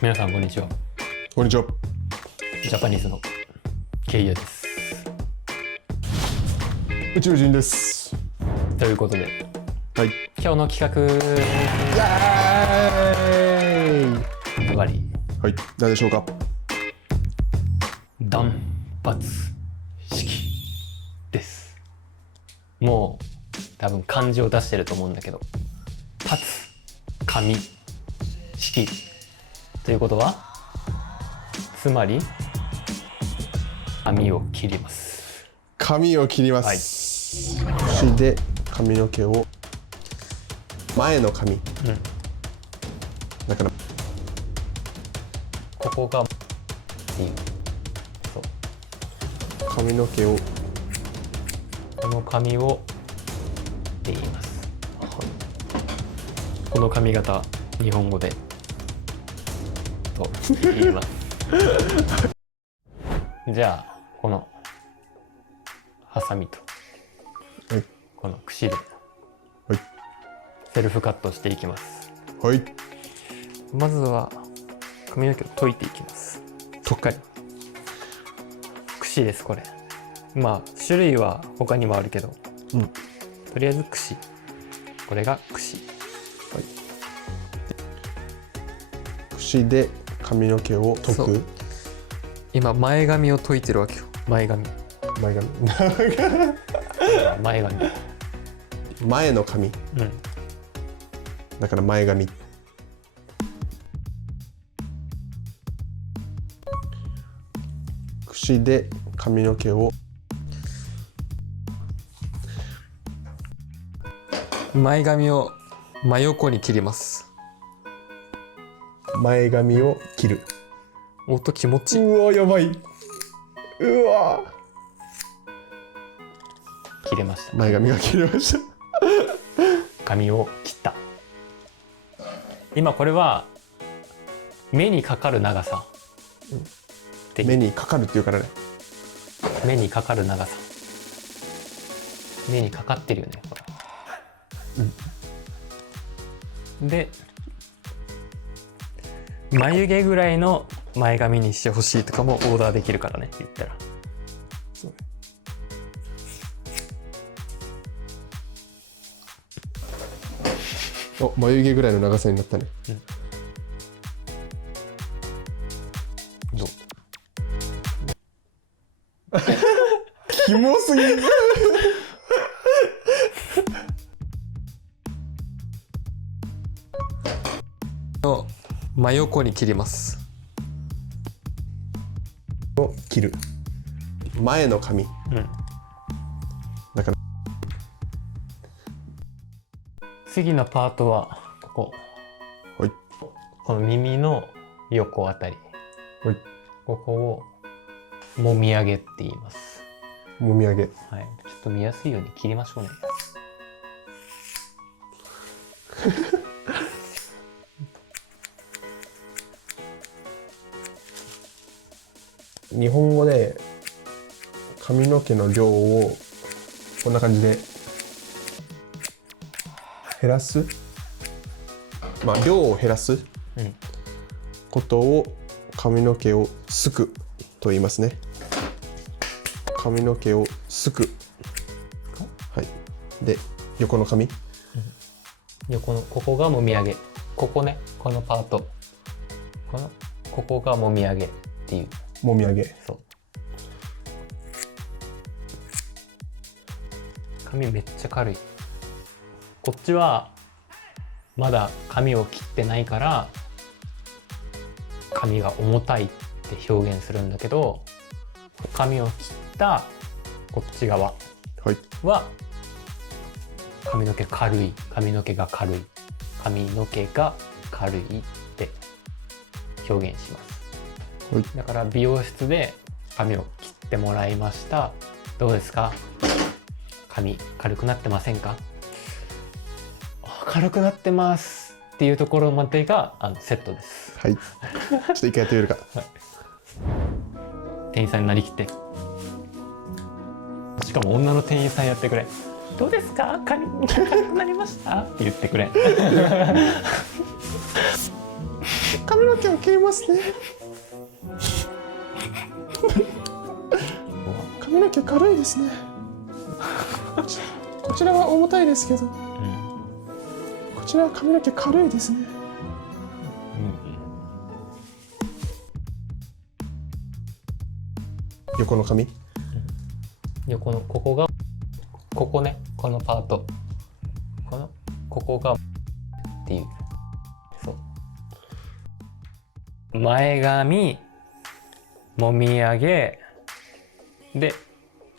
皆さんこんにちは。こんにちは。ジャパニーズのケイヤです。宇宙人です。ということで、はい。今日の企画、ズバリはい。何でしょうか。断髪式です。もう多分漢字を出してると思うんだけど、立つ、髪、式ということは、つまり髪を切ります。髪を切ります。櫛で髪の毛を前の髪。だからここがいい。そう。髪の毛をこの髪をって言います。この髪型、日本語でと言います。じゃあこのハサミとこの櫛でセルフカットしていきます。はい。まずは髪の毛を解いていきます。しっかり櫛です。これまあ種類は他にもあるけど、とりあえず櫛、これが櫛。櫛で髪の毛を解く。今前髪を解いてるわけよ。前髪前髪前髪前の髪。だから前髪。櫛で髪の毛を前髪を真横に切ります。前髪を切る。音気持ちいい。うわやばい。うわ切れました。前髪が切れました。髪を切った。今これは目にかかる長さ、目にかかるっていうからね。目にかかる長さ、目にかかってるよねこれ、で眉毛ぐらいの前髪にしてほしいとかもオーダーできるからね、言ったら。そうね。お、眉毛ぐらいの長さになったね。どう？キモすぎる。の真横に切ります。を切る。前の髪。だから次のパートはここ。はい。この耳の横あたり。はい。ここをもみあげって言います。もみあげ。はい。ちょっと見やすいように切りましょうね。日本語で髪の毛の量をこんな感じで減らす、まあ量を減らすことを髪の毛をすくと言いますね。髪の毛をすく。はい。で横の髪、横のここがもみあげ。ここね、このパート、ここがもみあげっていう。もみあげ。そう。髪めっちゃ軽い。こっちはまだ髪を切ってないから髪が重たいって表現するんだけど、髪を切ったこっち側は髪の毛軽い、髪の毛が軽い、髪の毛が軽いって表現します。だから美容室で髪を切ってもらいました。どうですか？髪軽くなってませんか？軽くなってますっていうところまでがセットです。はい。ちょっと一回やってみるか。店員さんになりきって。しかも女の店員さんやってくれ。どうですか？髪軽くなりましたって言ってくれ。髪の毛を切りますね。髪の毛軽いですね。こちらは重たいですけど、こちらは髪の毛軽いですね。横の髪、横のここがここね、このパート、ここがっていう、そう前髪もみあげで、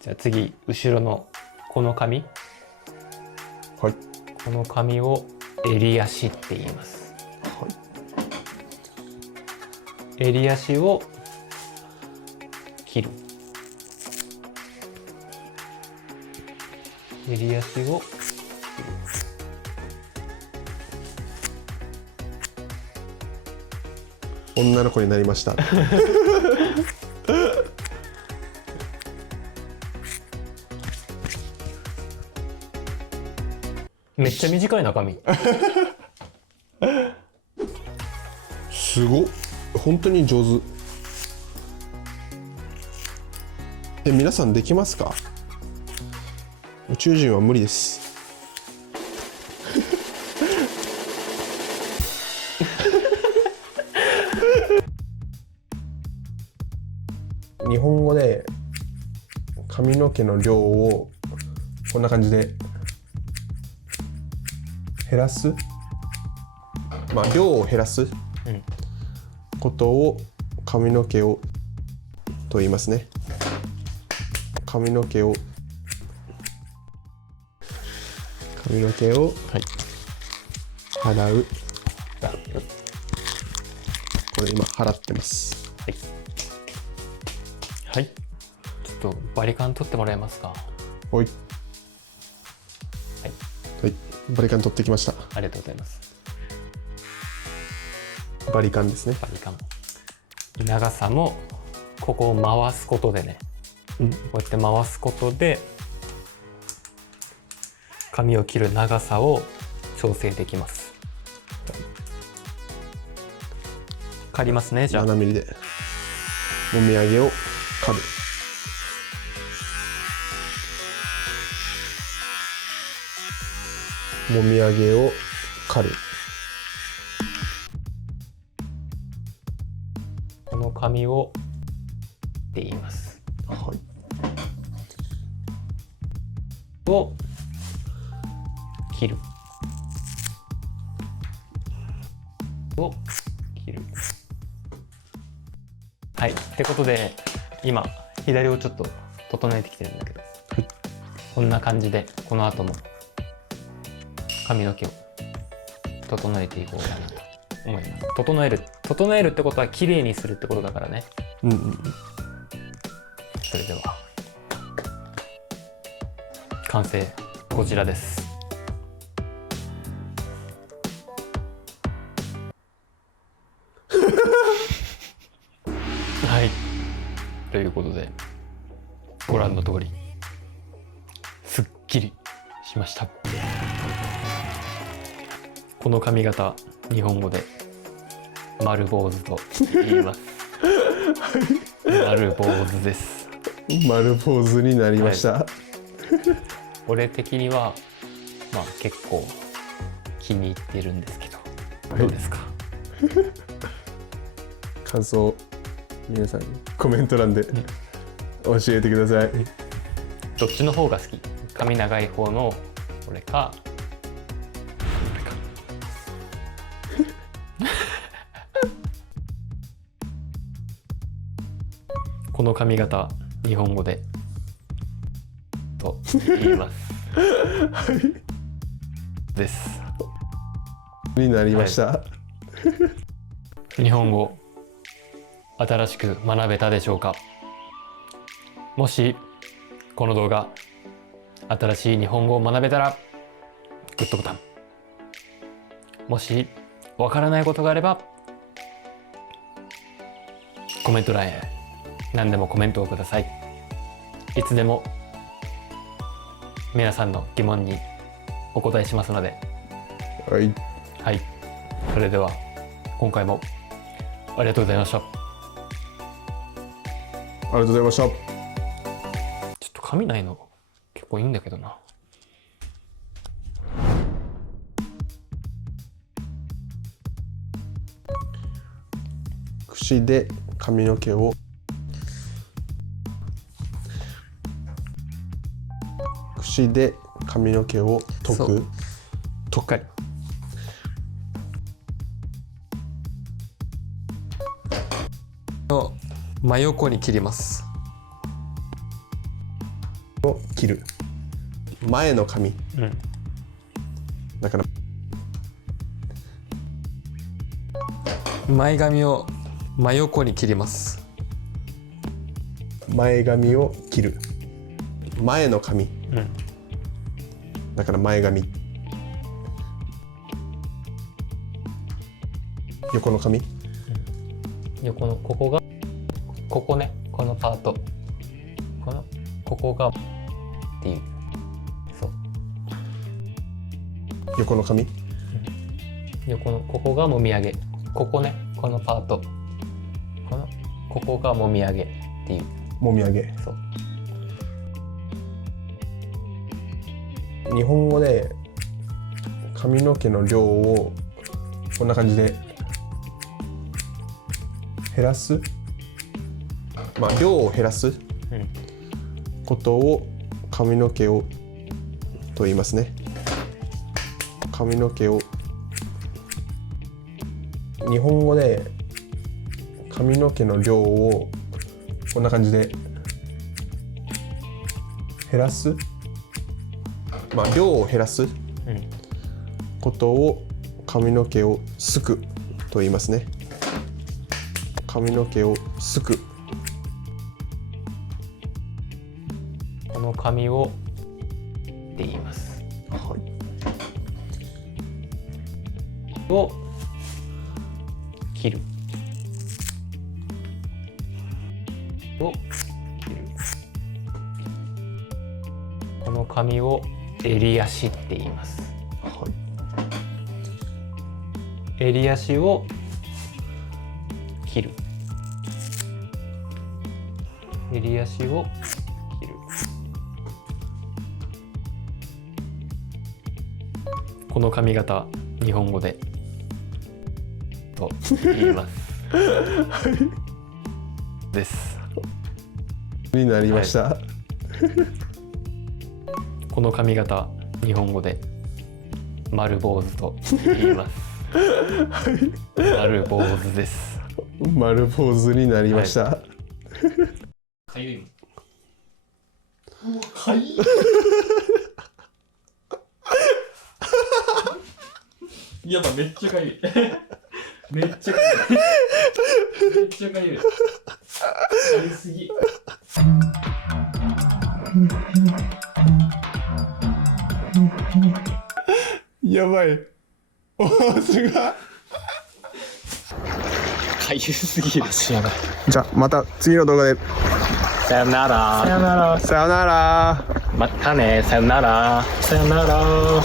じゃあ次後ろのこの髪、はい、この髪を襟足って言います。はい、襟足を切る。襟足を女の子になりました。めっちゃ短いな髪。すごっ、本当に上手。皆さんできますか？宇宙人は無理です。日本語で髪の毛の量をこんな感じで減らす、まあ量を減らすことを髪の毛をと言いますね。髪の毛を洗う。これ今払ってます。はい。はい。ちょっとバリカン取ってもらえますか。はい。はい。はい。バリカン取ってきました。ありがとうございます。バリカンですね。バリカン。長さもここを回すことでね。こうやって回すことで髪を切る長さを調整できます。刈りますね。じゃあ7ミリでもみあげを刈る。もみあげを刈る。この髪をって言います。はい。を切る。を切る。はい。ってことで今左をちょっと整えてきてるんだけど、はい、こんな感じでこの後も髪の毛を整えていこうかなと思います。整えるってことは綺麗にするってことだからね。それでは完成こちらです。はい、ということでご覧の通りすっきりしました。この髪型、日本語で丸坊主と言います。丸坊主です。丸坊主になりました。はい、俺的にはまあ結構気に入ってるんですけど、どうですか？感想皆さんコメント欄で教えてください。どっちの方が好き？髪長い方の俺か俺か。この髪型、日本語でと言います。です。になりました。はい、日本語新しく学べたでしょうか？もしこの動画新しい日本語を学べたらグッドボタン、もしわからないことがあればコメント欄へ何でもコメントをください。いつでも皆さんの疑問にお答えしますので。はい、はい、それでは今回もありがとうございました。ありがとうございました。ちょっと髪ないの結構いいんだけどな。櫛で髪の毛を櫛で髪の毛を解そうく。とっかり。の真横に切ります。を切る。前の髪うん。だから前髪を真横に切ります。前髪を切る。前の髪うん。だから前髪。横の髪。横のここがここね、このパートここがっていう。そう横の髪。横のここがもみあげ、ここね、このパートここがもみあげっていう。もみあげ。そう日本語で髪の毛の量をこんな感じで減らす、まあ量を減らすうんことを髪の毛をと言いますね。髪の毛を日本語で髪の毛の量をこんな感じで減らす、まあ量を減らすうんことを髪の毛をすくと言いますね。髪の毛をすく。この髪をって言います。はい。を切る。を切る。この髪を襟足って言います。はい。襟足を切る。襟足を切る。この髪型、日本語でと言います。です。になりました。はい、この髪型、日本語で丸坊主と言います。丸坊主です。丸坊主になりました。かゆい。かい。やば、めっちゃかゆい。めっちゃかゆい。めっちゃかゆい。かゆすぎ。やばい。おーが。かゆすぎる。やばい。じゃあまた次の動画で。さよなら。さよなら。さよなら。またね。さよなら。さよなら。